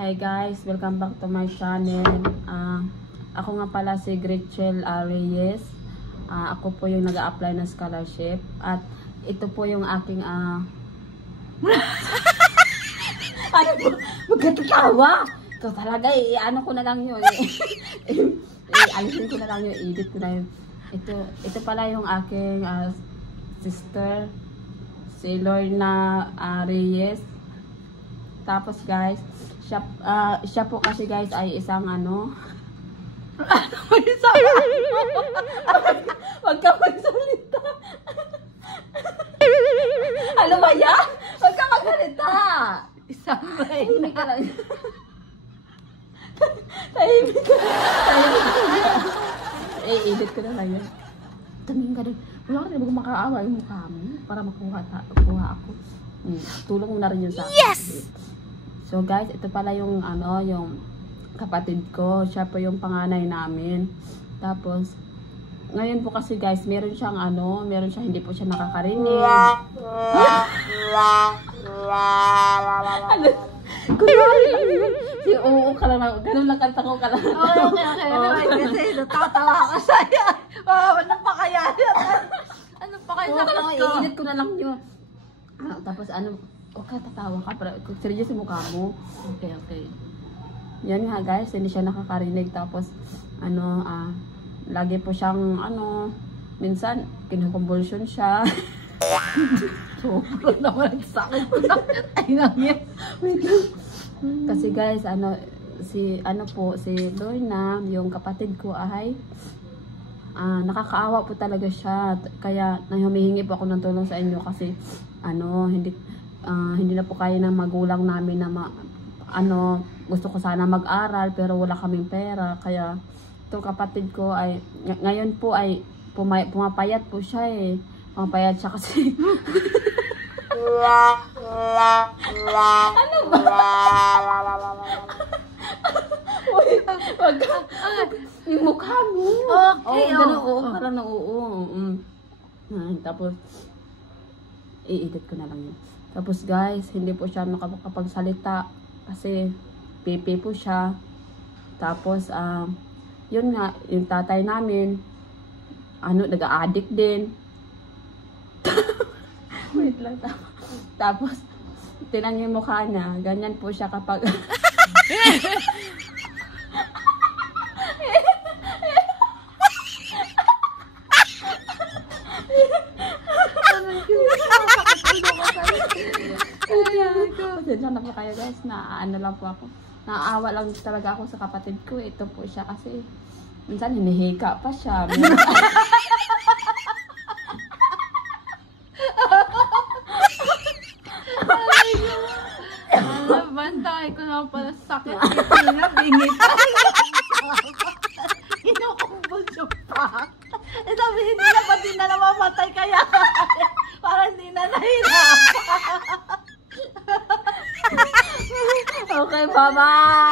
Hi guys, welcome back to my channel. Ako nga pala si Gretchen Reyes. Ako po yung nag-a-apply ng scholarship. At ito po yung aking ano po, magkatawa. Ito talaga ano ko na lang yun. Alisin ko na lang yun, edit ko na yun. Ito pala yung aking sister, si Lorna Reyes. Tapos guys, siya po kasi guys ay isang ano wag ka magsalita. Ano ba yan? Wag ka magsalita. Isang tahimik ka lang. Tahimik ka lang. Edit ko na lang yan. Tumingin ka din. Wala ka na ba makaawa yung mukha mo para makuha ako. Tulong mo na rin yun sa akin. Yes! So guys, ito pala yung ano, yung kapatid ko. Siya po yung panganay namin. Tapos, ngayon po kasi guys, meron siyang hindi po siya nakakarinig. Kunwari lang yun. Si oo ka lang, ganun lang kanta ko ka lang. Okay. Kasi natatawa ka sa'yo. Ano pa kaya yan? Ano pa kaya sakit ko? Iinit ko na lang yun. Tapos tatawa ka, pero seryoso yung mukha mo. Okay. Yan nga guys, hindi siya nakakarinig. Tapos, lagi po siyang, minsan, kinukonvulsion siya. Sobrang naman sakit ko na. Ay, nangyan. Wait lang. Kasi guys, si Lorna, yung kapatid ko ay, nakakaawa po talaga siya. Kaya, humihingi po ako ng tulong sa inyo kasi, hindi na po kaya ng magulang namin na gusto ko sana mag-aral pero wala kaming pera. Kaya itong kapatid ko ay ngayon po ay pumapayat po siya pumapayat siya kasi ano ba? Wait, wag yung mukha mo. Okay, parang tapos i-edit ko na lang yun. Tapos guys, hindi po siya makapagsalita kasi pipi po siya. Tapos yun nga, yung tatay namin nag-a-addict din. Wait lang. Tapos tinang yung mukha niya, ganyan po siya kapag Pasensya na po kayo guys, lang po ako. Naaawa lang talaga ako sa kapatid ko. Ito po siya kasi minsan hinihika pa siya. Bantay ko na pala sakit. Ito na, bingit. Kinukumbulsyon pa. Sabi, hindi na pati na namamatay kaya. Para hindi na nahirap. Okay, bye-bye!